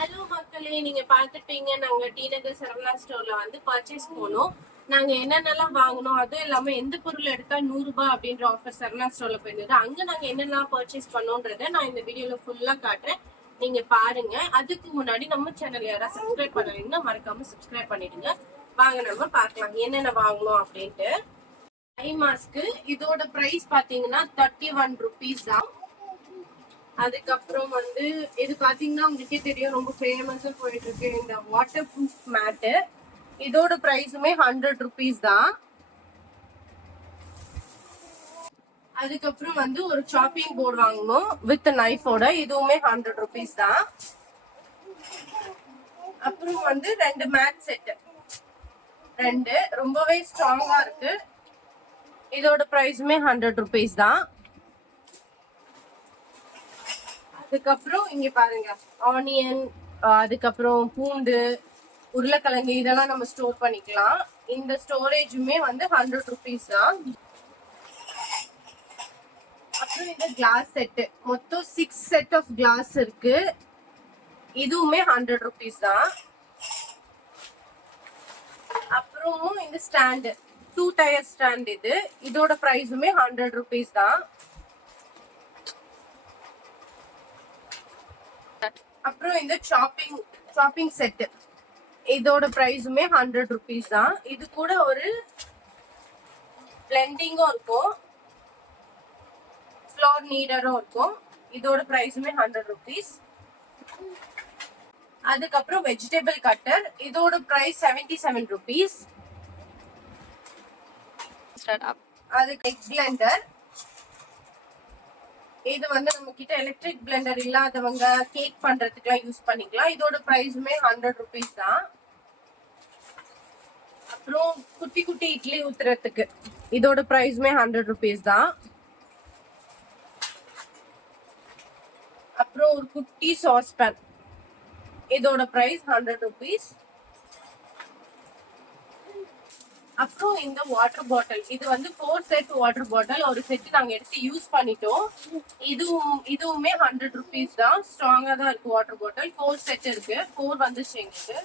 Hello மக்களே, நீங்க பாத்துட்டீங்க. நாங்க டி நகர் சரவணா ஸ்டோர்ல வந்து பர்ச்சேஸ் போனோம். நாங்க என்னென்னலாம் வாங்கணும், அதுவும் இல்லாம எந்த பொருள் எடுத்தா 100 ரூபாய் அப்படின்ற ஆஃபர் சரவணா ஸ்டோர்ல போயிருந்தது. அங்க நாங்க என்னெல்லாம் பர்ச்சேஸ் பண்ணோன்றத நான் இந்த வீடியோல ஃபுல்லா காட்டுறேன், நீங்க பாருங்க. அதுக்கு முன்னாடி நம்ம சேனல் யாராவது சப்ஸ்கிரைப் பண்ணலைன்னா மறக்காம சப்ஸ்கிரைப் பண்ணிடுங்க. வாங்க நம்ம பார்க்கலாம் என்னென்ன வாங்கணும் அப்படின்ட்டு. ஐ மாஸ்க்கு இதோட பிரைஸ் பாத்தீங்கன்னா 31 rupees தான். அதுக்கப்புறம் வந்து இது பாத்தீங்கன்னா உங்களுக்கே தெரியும், ரொம்ப ஃபேமஸா போயிட்டு இருக்கு இந்த வாட்டர் ப்ரூஃப் மேட்டு. இதோட பிரைஸுமே 100 rupees தான். அதுக்கப்புறம் வந்து ஒரு சாப்பிங் போர்டு வாங்கணும் வித் நைஃபோட, இதுவுமே 100 rupees தான். அப்புறம் வந்து 2 மேட் செட், 2 ரொம்பவே ஸ்ட்ராங்கா இருக்கு. இதோட பிரைஸுமே 100 rupees தான். அதுக்கப்புறம் இங்க பாருங்க, ஆனியன், அதுக்கப்புறம் பூண்டு, உருளைக்கிழங்கு இதெல்லாம் நம்ம ஸ்டோர் பண்ணிக்கலாம். இந்த ஸ்டோரேஜுமே வந்து 100 rupees தான். அப்புறம் இந்த கிளாஸ் செட்டு, மொத்தம் 6 செட் ஆஃப் கிளாஸ் இருக்கு. இதுவுமே 100 rupees தான். அப்புறம் இந்த ஸ்டாண்டு, 2 டயர் ஸ்டாண்ட், இதோட பிரைஸுமே 100 rupees தான். அப்புறம் இந்த சாப்பிங் செட், இதோட பிரைஸுமே 100 rupees தான். இது கூட ஒரு பிளெண்டிங்கும் இருக்கும், ஃப்ளோர் நீடரும் இருக்கும். இதோட பிரைஸுமே 100 rupees. அதுக்கப்புறம் வெஜிடபிள் கட்டர், இதோட பிரைஸ் 77 rupees. அதுக்கு எக் பிளெண்டர், இது வந்து நம்ம கிட்ட எலக்ட்ரிக் பிளெண்டர் இல்லாதவங்க கேக் பண்றதுக்குலாம் யூஸ் பண்ணிக்கலாம். இதோட பிரைஸுமே 100 rupees தான். அப்புறம் குட்டி குட்டி இட்லி ஊத்துறதுக்கு, இதோட பிரைஸுமே 100 rupees தான். அப்புறம் ஒரு குட்டி சாஸ் பேன், இதோட பிரைஸ் 100 rupees. அப்புறம் இந்த வாட்டர் பாட்டில், இது வந்து 4 செட் வாட்டர் பாட்டில், ஒரு செட் நாங்க எடுத்து யூஸ் பண்ணிட்டோம். இதுவுமே 100 rupees தான். ஸ்ட்ராங்கா தான் இருக்கு வாட்டர் பாட்டில். 4 செட் இருக்கு, 4 வந்துச்சு எங்களுக்கு.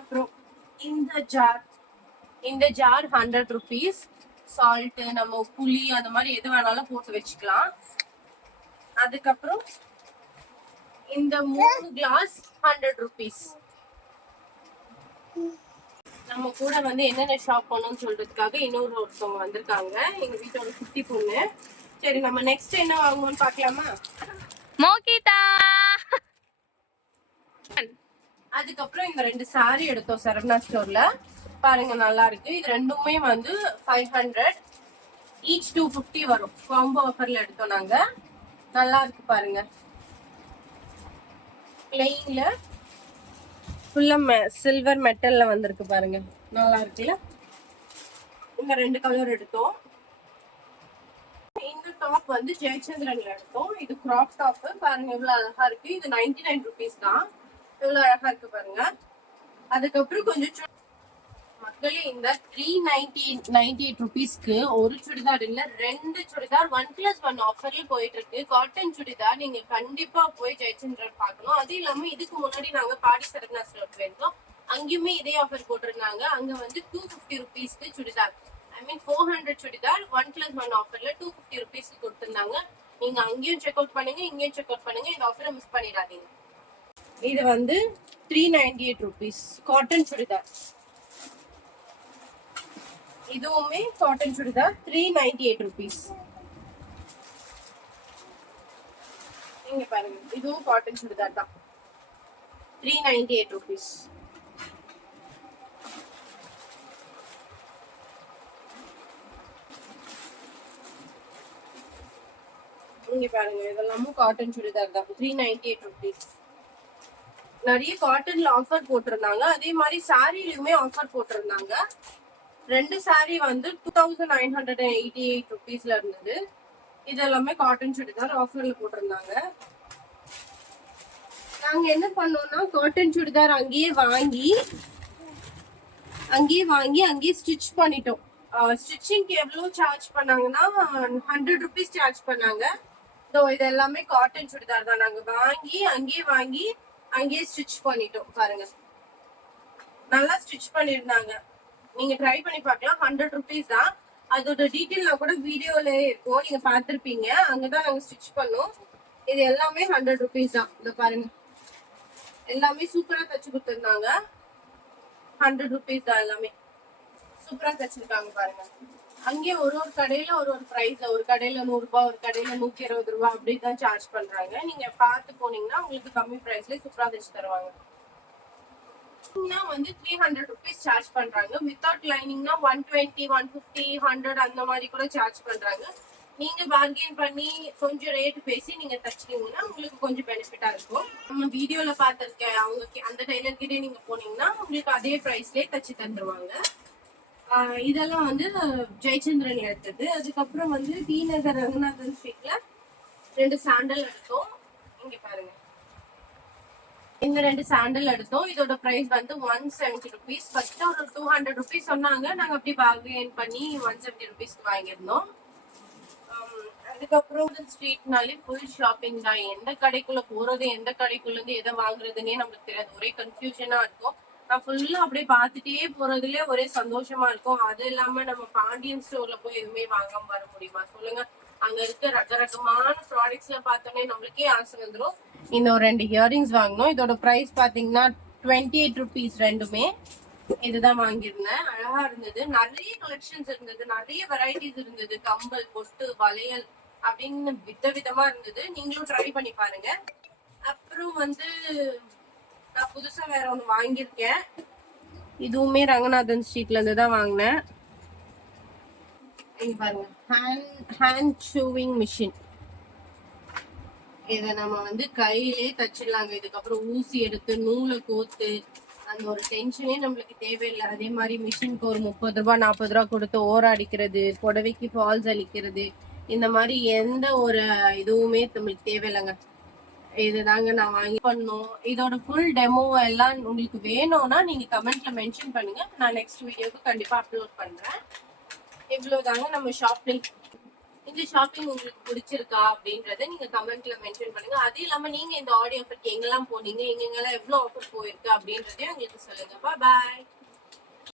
அப்புறம் இந்த ஜார் 100 rupees. சால்ட், நம்ம புளி அந்த மாதிரி எது வேணாலும் போட்டு வச்சுக்கலாம். அதுக்கப்புறம் இந்த 3 கிளாஸ் 100 rupees. நம்ம கூட வந்து என்னென்ன ஷாப் பண்ணணும்னு சொல்றதுக்காக ஒருத்தவங்க வந்திருக்காங்க, எங்க வீட்டோட குட்டி பொண்ணு. சரி, நம்ம நெக்ஸ்ட் என்ன வாங்குவோம்னு பார்க்கலாமா? மோகிதா. அதுக்கப்புறம் இந்த 2 சாரி எடுத்தோம் சரவணா ஸ்டோர்ல, பாருங்க நல்லா இருக்கு. இது ரெண்டுமே வந்து 500 ஈச், 250 வரும். காம்போ ஆஃபர்ல எடுத்தோம் நாங்க. நல்லா இருக்கு பாருங்க, பிளெயின்ல ஃபுல்லா சில்வர் மெட்டல்ல வந்திருக்கு பாருங்க, நல்லா இருக்குல்ல. இந்த 2 கலர் எடுத்தோம். இந்த டாப் வந்து ஜெயச்சந்திரன்ல எடுத்தோம். இது கிராப் டாப், பாருங்க இவ்வளவு அழகா இருக்கு. இது 99 rupees தான். இவ்வளவு அழகா இருக்கு பாருங்க. அதுக்கப்புறம் கொஞ்சம் மக்களே, இந்த 398 rupeesக்கு ஒரு சுடிதார் இல்ல, 2 சுடிதார் 1+1 ஆஃபர்ல போயிட்டு இருக்கு. காட்டன் சுடிதார் நீங்க கண்டிப்பா போய் ஜெயச்சந்திரன் பார்க்கணும். அது இல்லாம இதுக்கு முன்னாடி நாங்க பாடி சரவணா ஸ்டோர் போயிருந்தோம், அங்கேயுமே இதே ஆஃபர் போட்டிருந்தாங்க. அங்க வந்து 250 rupeesக்கு சுடிதார், ஐ மீன் 400 சுடிதார் 1+1 ஆஃபர்ல 250 rupeesக்கு கொடுத்திருந்தாங்க. நீங்க அங்கேயும் செக் அவுட் பண்ணுங்க, இங்கேயும் செக் அவுட் பண்ணுங்க. இந்த ஆஃபரை மிஸ் பண்ணிடாதீங்க. இது வந்து 398 rupees காட்டன் சுடிதார். இதுவுமே காட்டன் சுடிதார் 398 rupees. நீங்க பாருங்க, இதுவும் காட்டன் சுடிதார் தான், 398 rupees. இங்க பாருங்க, இதெல்லாமும் காட்டன் சுடிதார் தான், 398 rupees. நிறைய காட்டன்ல ஆஃபர் போட்டிருந்தாங்க, அதே மாதிரி சாரிலயுமே ஆஃபர் போட்டிருந்தாங்க. 2 சாரி வந்து 2988 rupeesல இருந்தது. இது எல்லாமே காட்டன் சுடிதார் ஆஃபர்ல போட்டிருந்தாங்க. நாங்க என்ன பண்ணோம்னா, காட்டன் சுடிதார் அங்கேயே வாங்கி அங்கேயே ஸ்டிச் பண்ணிட்டோம். ஸ்டிச்சிங்க்கு எவ்வளவு சார்ஜ் பண்ணாங்கன்னா 100 rupees சார்ஜ் பண்ணாங்க. ஸோ இது எல்லாமே காட்டன் சுடிதார் தான். நாங்க வாங்கி அங்கேயே ஸ்டிச் பண்ணிட்டோம். பாருங்க, நல்லா ஸ்டிச் பண்ணிருந்தாங்க. நீங்க ட்ரை பண்ணி பார்க்கலாம். 100 rupees தான். அதோட டீட்டெயில் நான் கூட வீடியோல இருக்கும், நீங்க பார்த்திருப்பீங்க. அங்கதான் நாங்க ஸ்டிச் பண்ணோம். இது எல்லாமே 100 rupees தான். இத பாருங்க, எல்லாமே சூப்பரா தச்சு கொடுத்துருந்தாங்க. 100 rupees தான். எல்லாமே சூப்பரா தச்சிருக்காங்க பாருங்க. அங்கேயே ஒரு கடையில ஒரு பிரைஸ். ஒரு கடையில 100 ரூபாய், ஒரு கடையில 120 ரூபாய் அப்படிதான் சார்ஜ் பண்றாங்க. நீங்க பார்த்து போனீங்கன்னா உங்களுக்கு கம்மி பிரைஸ்ல சூப்பரா தச்சு தருவாங்க. வந்து 300 rupees சார்ஜ் பண்றாங்க. வித்தவுட் லைனிங்னா 120, 150, 100 அந்த மாதிரி கூட சார்ஜ் பண்றாங்க. நீங்க பார்கெயின் பண்ணி கொஞ்சம் ரேட் பேசி நீங்க தச்சிட்டீங்கன்னா உங்களுக்கு கொஞ்சம் பெனிஃபிட்டா இருக்கும். நம்ம வீடியோல பார்த்திருக்கேன், அவங்க அந்த டைலர் கிட்டே நீங்க போனீங்கன்னா உங்களுக்கு அதே பிரைஸ்லயே தச்சு தந்துருவாங்க. இதெல்லாம் வந்து ஜெயச்சந்திரன் எடுத்தது. அதுக்கப்புறம் வந்து டி நகர் ரங்கநாதன் ஸ்ட்ரீட்ல 2 சாண்டல் எடுத்தோம். இங்க பாருங்க, இந்த 2 சாண்டல் எடுத்தோம். இதோட பிரைஸ் வந்து 170 rupees. ஃபர்ஸ்ட் ஒரு 200 rupees சொன்னாங்க. நாங்க அப்படி பார்கெயின் பண்ணி 170 rupeesக்கு வாங்கியிருந்தோம். அதுக்கப்புறம் ஸ்ட்ரீட்னாலே ஃபுல் ஷாப்பிங் தான். எந்த கடைக்குள்ள போறது, எந்த கடைக்குள்ள இருந்து எதை வாங்குறதுன்னே நம்மளுக்கு தெரியாது. ஒரே கன்ஃபியூஷனா இருக்கும். நான் ஃபுல்லா அப்படியே பார்த்துட்டே போறதுலயே ஒரே சந்தோஷமா இருக்கும். அது இல்லாம நம்ம பாண்டியன் ஸ்டோர்ல போய் எதுவுமே வாங்காம வர முடியுமா சொல்லுங்க? அங்க இருக்க ரகரகமான ப்ராடக்ட்ஸ்ல பார்த்தோன்னே நம்மளுக்கே ஆசை வந்துடும். இந்த ஒரு 2 இயரிங்ஸ் வாங்கினோம். இதோட பிரைஸ் பாத்தீங்கன்னா 28 rupees ரெண்டுமே. இதுதான் வாங்கியிருந்தேன். அழகா இருந்தது. நிறைய கலெக்ஷன்ஸ் இருந்தது, நிறைய வெரைட்டிஸ் இருந்தது. கம்பல், பொட்டு, வளையல் அப்படின்னு விதவிதமா இருந்தது. நீங்களும் ட்ரை பண்ணி பாருங்க. அப்புறம் வந்து நான் புதுசா வேற ஒண்ணு வாங்கியிருக்கேன். இதுவுமே ரங்கநாதன் ஸ்ட்ரீட்ல இருந்து தான் வாங்கினேன். இங்க பாருங்க, ஹேண்ட் ஷூவிங் மிஷின். இதை நம்ம வந்து கையிலே தச்சிடலாங்க. இதுக்கப்புறம் ஊசி எடுத்து நூலை கோத்து அந்த ஒரு டென்ஷனே நம்மளுக்கு தேவையில்லை. அதே மாதிரி மிஷினுக்கு ஒரு 30 ரூபாய் 40 ரூபாய் கொடுத்து ஓர அடிக்கிறது, புடவைக்கு ஃபால்ஸ் அடிக்கிறது, இந்த மாதிரி எந்த ஒரு இதுவுமே நம்மளுக்கு தேவையில்லைங்க. இதுதாங்க நான் வாங்கி பண்ணோம். இதோட ஃபுல் டெமோ எல்லாம் உங்களுக்கு வேணும்னா நீங்க கமெண்ட்ல மென்ஷன் பண்ணுங்க. நான் நெக்ஸ்ட் வீடியோக்கு கண்டிப்பா அப்லோட் பண்றேன். இவ்வளவுதாங்க நம்ம ஷாப்பிங். இந்த ஷாப்பிங் உங்களுக்கு பிடிச்சிருக்கா அப்படின்றத நீங்க கமெண்ட்ல மென்ஷன் பண்ணுங்க. அது இல்லாம நீங்க இந்த ஆடியோ ஆஃபருக்கு எங்கெல்லாம் போனீங்க, எங்கெங்கெல்லாம் எவ்வளவு ஆஃபர் போயிருக்கு அப்படின்றதையும் உங்களுக்கு சொல்லுங்க. பாய்.